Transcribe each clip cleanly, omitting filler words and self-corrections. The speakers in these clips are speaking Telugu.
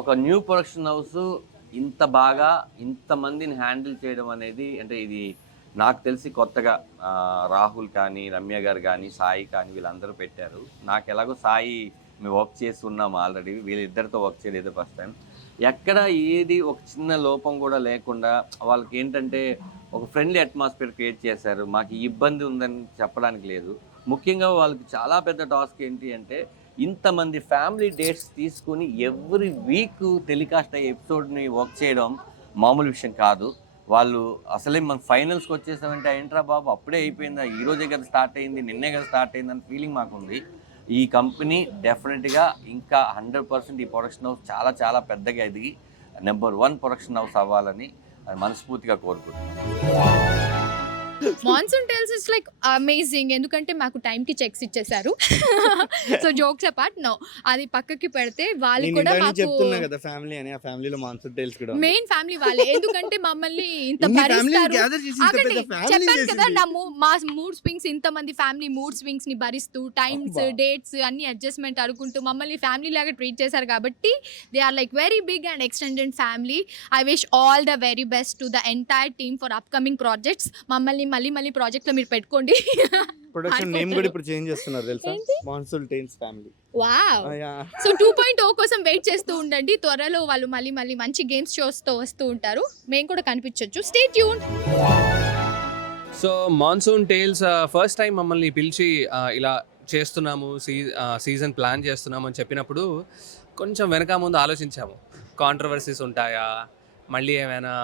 ఒక న్యూ ప్రొడక్షన్ హౌస్ ఇంత బాగా ఇంతమందిని హ్యాండిల్ చేయడం అనేది అంటే ఇది నాకు తెలిసి కొత్తగా రాహుల్ కానీ, రమ్య గారు కానీ, సాయి కానీ వీళ్ళందరూ పెట్టారు. నాకు ఎలాగో సాయి మేము వర్క్ చేసి ఉన్నాము ఆల్రెడీ. వీళ్ళిద్దరితో వర్క్ చేయలేదు ఫస్ట్ టైం. ఎక్కడ ఏది ఒక చిన్న లోపం కూడా లేకుండా వాళ్ళకి ఏంటంటే ఒక ఫ్రెండ్లీ అట్మాస్ఫియర్ క్రియేట్ చేశారు. మాకు ఈ ఇబ్బంది ఉందని చెప్పడానికి లేదు. ముఖ్యంగా వాళ్ళకి చాలా పెద్ద టాస్క్ ఏంటి అంటే ఇంతమంది ఫ్యామిలీ డేట్స్ తీసుకుని ఎవ్రీ వీక్ టెలికాస్ట్ అయ్యే ఎపిసోడ్ని వర్క్ చేయడం మామూలు విషయం కాదు. వాళ్ళు అసలే మన ఫైనల్స్కి వచ్చేసామంటే ఏంట్రా బాబు అప్పుడే అయిపోయిందా, ఈ రోజే కదా స్టార్ట్ అయింది, నిన్నే కదా స్టార్ట్ అయింది అని ఫీలింగ్ మాకుంది. ఈ కంపెనీ డెఫినెట్గా ఇంకా 100% ఈ ప్రొడక్షన్ హౌస్ చాలా చాలా పెద్దగా ఎదిగి నెంబర్ 1 ప్రొడక్షన్ హౌస్ అవ్వాలని మనస్ఫూర్తిగా కోరుకుంటున్నాను. Monsoon Tales is like amazing. ఎందుకంటే మాకు టైంకి చెక్స్ ఇచ్చేసారు. సో జోక్స్ అపార్ట్ నో, అది పక్కకి పెడితే వాళ్ళు కూడా మాకు చెప్తున్నా కదా ఫ్యామిలీ అని, ఆ ఫ్యామిలీలో మాన్సూన్ టైల్స్ కూడా మెయిన్ ఫ్యామిలీ వాళ్ళే. ఎందుకంటే మమ్మల్ని ఇంత భరిస్తారు. చెప్పాను కదా మా మూడ్ స్వింగ్స్, ఇంతమంది ఫ్యామిలీ మూడ్ స్వింగ్స్ ని భరిస్తూ టైమ్స్ డేట్స్ అన్ని అడ్జస్ట్మెంట్ అనుకుంటూ మమ్మల్ని ఫ్యామిలీ లాగా ట్రీట్ చేశారు కాబట్టి they are like very big and extended family. I wish all the very best to the entire team for upcoming projects. మమ్మల్ని మళ్ళీ ప్రాజెక్ట్ లో మీరు పెట్టుకోండి. ప్రొడక్షన్ నేమ్ కూడా ఇప్పుడు చేంజ్ చేస్తున్నారు తెలుసా, monsoon tiles family. Wow. So 2.0 కోసం వెయిట్ చేస్తూ ఉండండి. త్వరలో వాళ్ళు మళ్ళీ మంచి గేమ్స్ షోస్ తో వస్తూ ఉంటారు. మేము కూడా కనిపించొచ్చు. Stay tune. So monsoon tales first time మమ్మల్ని పిలిచి ఇలా చేస్తున్నాము, సీజన్ ప్లాన్ చేస్తున్నాము అని చెప్పినప్పుడు కొంచెం వెనక ముందు ఆలోచించాము. కాంట్రవర్సీస్ ఉంటాయా, మళ్ళీ ఏమైనా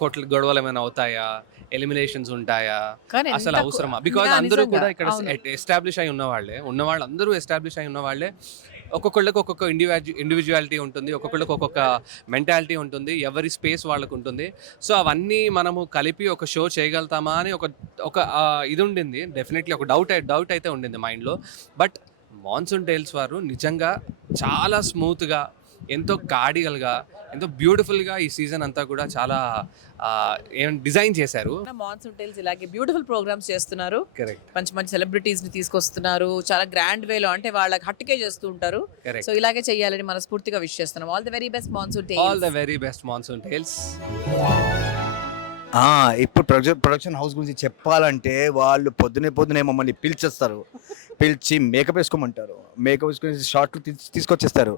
కోట్ల గొడవలు ఏమైనా అవుతాయా, ఎలిమినేషన్స్ ఉంటాయా, అసలు అవసరమా? బికాజ్ అందరూ కూడా ఇక్కడ ఎస్టాబ్లిష్ అయి ఉన్నవాళ్ళు అందరూ ఎస్టాబ్లిష్ అయి ఉన్నవాళ్ళే. ఒక్కొక్కళ్ళకి ఒక్కొక్క ఇండివిజువాలిటీ ఉంటుంది, ఒక్కొక్కళ్ళకి ఒక్కొక్క మెంటాలిటీ ఉంటుంది, ఎవరి స్పేస్ వాళ్ళకు ఉంటుంది. సో అవన్నీ మనము కలిపి ఒక షో చేయగలుగుతామా అని ఒక ఇది ఉండింది. డెఫినెట్లీ ఒక డౌట్ అయితే ఉండింది మైండ్లో. బట్ మాన్సూన్ టేల్స్ వారు నిజంగా చాలా స్మూత్గా, ఎంతో కార్డియల్గా, ఎంతో బ్యూటిఫుల్గా ఈ సీజన్ అంతా కూడా చాలా డిజైన్ చేశారు. మాన్సూన్ టేల్స్ ఇలాగే బ్యూటిఫుల్ ప్రోగ్రామ్స్ చేస్తున్నారు. కరెక్ట్. మంచి సెలబ్రిటీస్ ని తీసుకొస్తున్నారు చాలా గ్రాండ్ వేలో, అంటే వాళ్ళకి హట్టుకే చేస్తూ ఉంటారు. సో ఇలాగే చేయాలని మనస్ఫూర్తిగా విష్ చేస్తున్నాం. All the very best Monsoon Tales. All the very best Monsoon Tales. ఇప్పుడు ప్రొడక్షన్ హౌస్ గురించి చెప్పాలంటే వాళ్ళు పొద్దునే మమ్మల్ని పిలిచి మేకప్ వేసుకోమంటారు. మేకప్ వేసుకుని షార్ట్లు తీసుకొచ్చేస్తారు.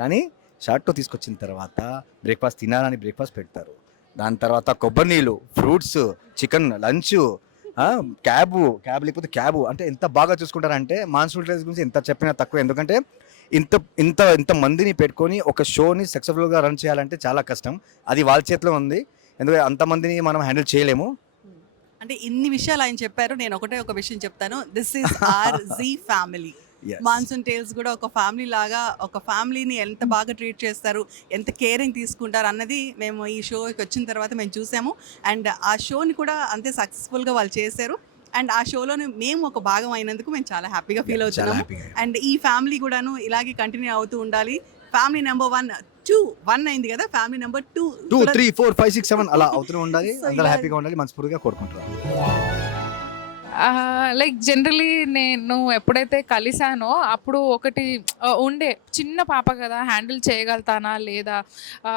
కానీ షార్ట్లో తీసుకొచ్చిన తర్వాత బ్రేక్ఫాస్ట్ తినాలని బ్రేక్ఫాస్ట్ పెడతారు. దాని తర్వాత కొబ్బరి నీళ్ళు, ఫ్రూట్స్, చికెన్ లంచ్, క్యాబ్ లేకపోతే క్యాబ్, అంటే ఎంత బాగా చూసుకుంటారంటే మాన్సూన్ టైల్స్ గురించి ఎంత చెప్పినా తక్కువ. ఎందుకంటే ఇంత మందిని పెట్టుకొని ఒక షోని సక్సెస్ఫుల్గా రన్ చేయాలంటే చాలా కష్టం. అది వాళ్ళ చేతిలో ఉంది. ఎందుకంటే అంతమందిని మనం హ్యాండిల్ చేయలేము. అంటే ఇన్ని విషయాలు ఆయన చెప్పారు. నేను ఒక విషయం చెప్తాను. This is R G family. Monsoon Tales కూడా ఒక ఫ్యామిలీ లాగా, ఒక ఫ్యామిలీని ఎంత బాగా ట్రీట్ చేస్తారు, ఎంత కేరింగ్ తీసుకుంటారు అన్నది మేము ఈ షోకి వచ్చిన తర్వాత మేము చూసాము. అండ్ ఆ షోని కూడా అంతే సక్సెస్ఫుల్గా వాళ్ళు చేశారు. అండ్ ఆ షోలోని మేము ఒక భాగం అయినందుకు మేము చాలా హ్యాపీగా ఫీల్ అవుతున్నాము. అండ్ ఈ ఫ్యామిలీ కూడాను ఇలాగే కంటిన్యూ అవుతూ ఉండాలి. ఫ్యామిలీ నెంబర్ 1 అయింది కదా, ఫ్యామిలీ నెంబర్ 2, 3, 4, 5, 6, 7 అలా అవుతూ ఉండాలి. అందరూ హ్యాపీగా ఉండాలి, మనస్ఫూర్తిగా కోరుకుంటున్నాను. లైక్ జనరలీ నేను ఎప్పుడైతే కలిసానో అప్పుడు ఒకటి ఉండే, చిన్న పాప కదా హ్యాండిల్ చేయగలుగుతానా లేదా,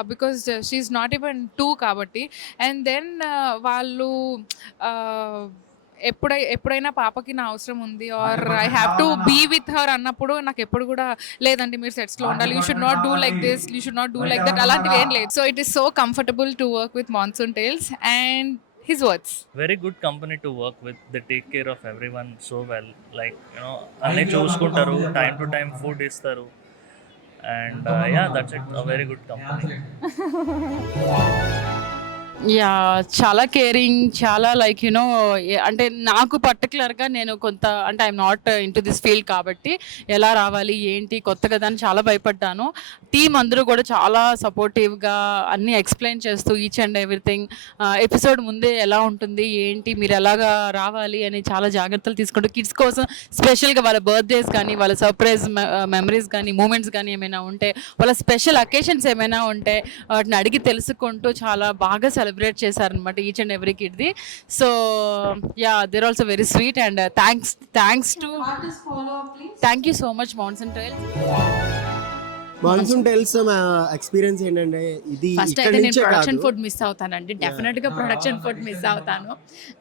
బికాజ్ షీఈ్ నాట్ ఈవెన్ 2 కాబట్టి. అండ్ దెన్ వాళ్ళు ఎప్పుడైనా పాపకి నా అవసరం ఉంది or I have to be with her అన్నప్పుడు నాకు ఎప్పుడు కూడా లేదండి మీరు సెట్స్లో ఉండాలి, you should not do like this, you should not do like that, అలాంటివి ఏం లేదు. So it is so comfortable to work with Monsoon Tales and his words. Very good company to work with. They take care of everyone so well. Like, అన్నీ చూసుకుంటారు, time to time food ఇస్తారు. And yeah, that's it. A very good company. Yeah, చాలా కేరింగ్, చాలా లైక్ అంటే నాకు పర్టికులర్గా నేను కొంత అంటే I'm not in to this field కాబట్టి ఎలా రావాలి ఏంటి కొత్త కదా అని చాలా భయపడ్డాను. టీమ్ అందరూ కూడా చాలా సపోర్టివ్గా అన్నీ ఎక్స్ప్లెయిన్ చేస్తూ ఈచ్ అండ్ ఎవ్రీథింగ్, ఎపిసోడ్ ముందే ఎలా ఉంటుంది ఏంటి, మీరు ఎలాగా రావాలి అని చాలా జాగ్రత్తలు తీసుకుంటూ కిడ్స్ కోసం స్పెషల్గా వాళ్ళ బర్త్డేస్ కానీ, వాళ్ళ సర్ప్రైజ్ మెమరీస్ కానీ, మూమెంట్స్ కానీ ఏమైనా ఉంటే, వాళ్ళ స్పెషల్ అకేషన్స్ ఏమైనా ఉంటే వాటిని అడిగి తెలుసుకుంటూ చాలా బాగా సెలబ్రేట్ చేశారనమాట ఈచ్ అండ్ ఎవ్రీ కిడ్ది. So yeah, there also very sweet and thanks to thank you so much monsoon tales. Monsoon tales experience ఏంటంటే ఇది ఫస్ట్ ఇక్కడ అయితే నేను నుంచే ప్రొడక్షన్ కాదు. ఫుడ్ మిస్ అవుతానండి, డెఫినెట్గా ప్రొడక్షన్ ఫుడ్ మిస్ అవుతాను.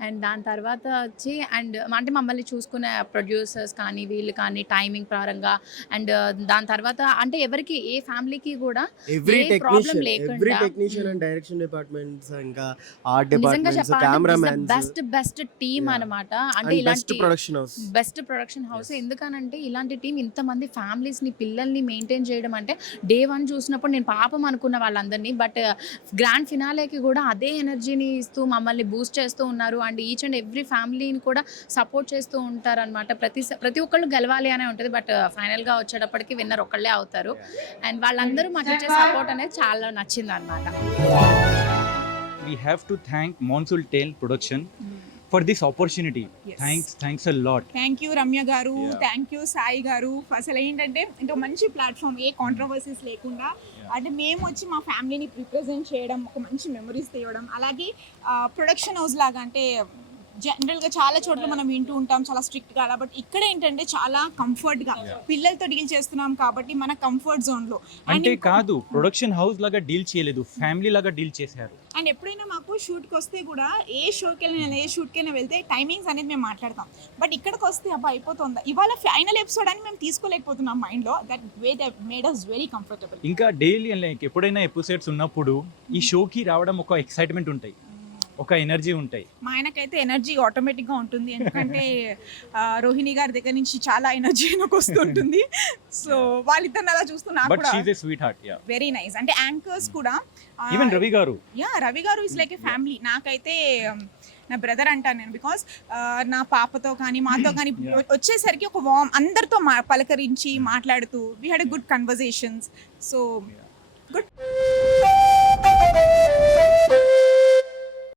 అండ్ దాని తర్వాత వచ్చి అండ్ అంటే మమ్మల్ని చూసుకునే ప్రొడ్యూసర్స్ కానీ వీళ్ళు కానీ టైమింగ్ పరంగా అండ్ దాని తర్వాత అంటే ఎవరికి ఏ ఫ్యామిలీకి కూడా ఎవ్రీ ఏ ప్రాబ్లం టెక్నీషియన్ ఎవ్రీ లేకుండా టెక్నీషియన్ అండ్ డైరెక్షన్ డిపార్ట్మెంట్స్ ఇంకా ఆర్ట్ నిజంగా డిపార్ట్మెంట్స్ చెప్పాలంటే కెమెరామెన్స్ బెస్ట్ టీమ్ Yeah. అన్నమాట. అంటే అండ్ బెస్ట్ ఇలాంటి production house. Best production house. ఎందుకనంటే ఇలాంటి టీం ఇంతమంది ఫ్యామిలీస్ని పిల్లల్ని మెయింటైన్ చేయడం అంటే డే 1 చూసినప్పుడు నేను పాపం అనుకున్న వాళ్ళందరినీ, బట్ గ్రాండ్ ఫినాలేకి కూడా అదే ఎనర్జీని ఇస్తూ మమ్మల్ని బూస్ట్ చేస్తూ ఉన్నారు. అండ్ ఈచ్ అండ్ ఎవ్రీ ఫ్యామిలీని కూడా సపోర్ట్ చేస్తూ ఉంటారనమాట. ప్రతి ఒక్కళ్ళు గెలవాలి అనే ఉంటుంది, బట్ ఫైనల్గా వచ్చేటప్పటికి విన్నర్ ఒక్కళ్ళే అవుతారు. అండ్ వాళ్ళందరూ మాకు ఇచ్చే సపోర్ట్ అనేది చాలా నచ్చింది అనమాట. We have to thank Monsoon Tale Production for this opportunity. Thanks a lot. Thank you Ramya గారు, థ్యాంక్ యూ సాయి గారు. అసలు ఏంటంటే ఇంకో మంచి ప్లాట్ఫామ్, ఏ కాంట్రవర్సీస్ లేకుండా అంటే మేము వచ్చి మా ఫ్యామిలీని రిప్రజెంట్ చేయడం, ఒక మంచి మెమరీస్ తీయడం, అలాగే ప్రొడక్షన్ హౌస్ లాగా అంటే జనరల్గా చాలా చోట్ల మనం వింటూ ఉంటాం చాలా స్ట్రిక్ట్గా, అలా బట్ ఇక్కడ ఏంటంటే చాలా కంఫర్ట్గా పిల్లలతో డీల్ చేస్తున్నాం కాబట్టి మన కంఫర్ట్ జోన్లో. అంటే కాదు, ప్రొడక్షన్ హౌస్ లాగా డీల్ చేయలేదు, ఫ్యామిలీ లాగా డీల్ చేశారు. అండ్ ఎప్పుడైనా మాకు షూట్కి వస్తే కూడా ఏ షూట్కైనా వెళ్తే టైమింగ్స్ అనేది మేము మాట్లాడతాం, బట్ ఇక్కడికి వస్తే అబ్బా అయిపోతుందా ఇవాళ ఫైనల్ ఎపిసోడ్ అని మేము తీసుకోలేకపోతున్నాం మైండ్లో. That way that made us very comfortable. ఇంకా డైలీ లైక్ ఎప్పుడైనా ఎపిసోడ్స్ ఉన్నప్పుడు ఈ షోకి రావడం ఒక ఎక్సైట్మెంట్ ఉంటాయి, ఒక ఎనర్జీ ఉంటాయి. మా ఆయనకైతే ఎనర్జీ ఆటోమేటిక్గా ఉంటుంది, ఎందుకంటే రోహిణి గారి దగ్గర నుంచి చాలా ఎనర్జీ నాకు వస్తుంటుంది. సో వాళ్ళిద్దరిని అలా చూస్తున్నా but she is a sweet heart. Yeah, very nice. అంటే యాంకర్స్ కూడా ఈవెన్ రవి గారు, రవి గారు ఇస్ లైక్ ఏ ఫ్యామిలీ. నాకైతే నా బ్రదర్ అంటాను నేను, బికాస్ నా పాపతో కానీ మాతో కానీ వచ్చేసరికి ఒక వామ్ అందరితో పలకరించి మాట్లాడుతూ we had a good conversations. So good.